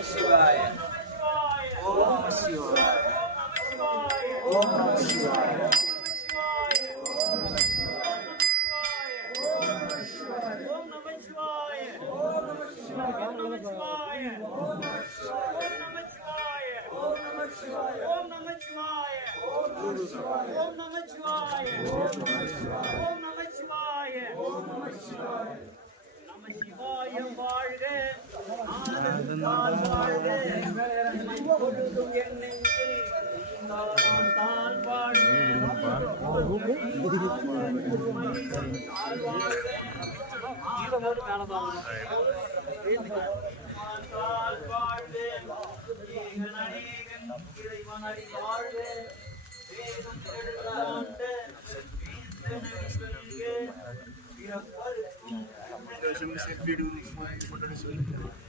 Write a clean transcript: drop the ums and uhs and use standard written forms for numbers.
சிவாய. ஓம் நம சிவாய. ஓம் நம சிவாய. Deixa eu me servir um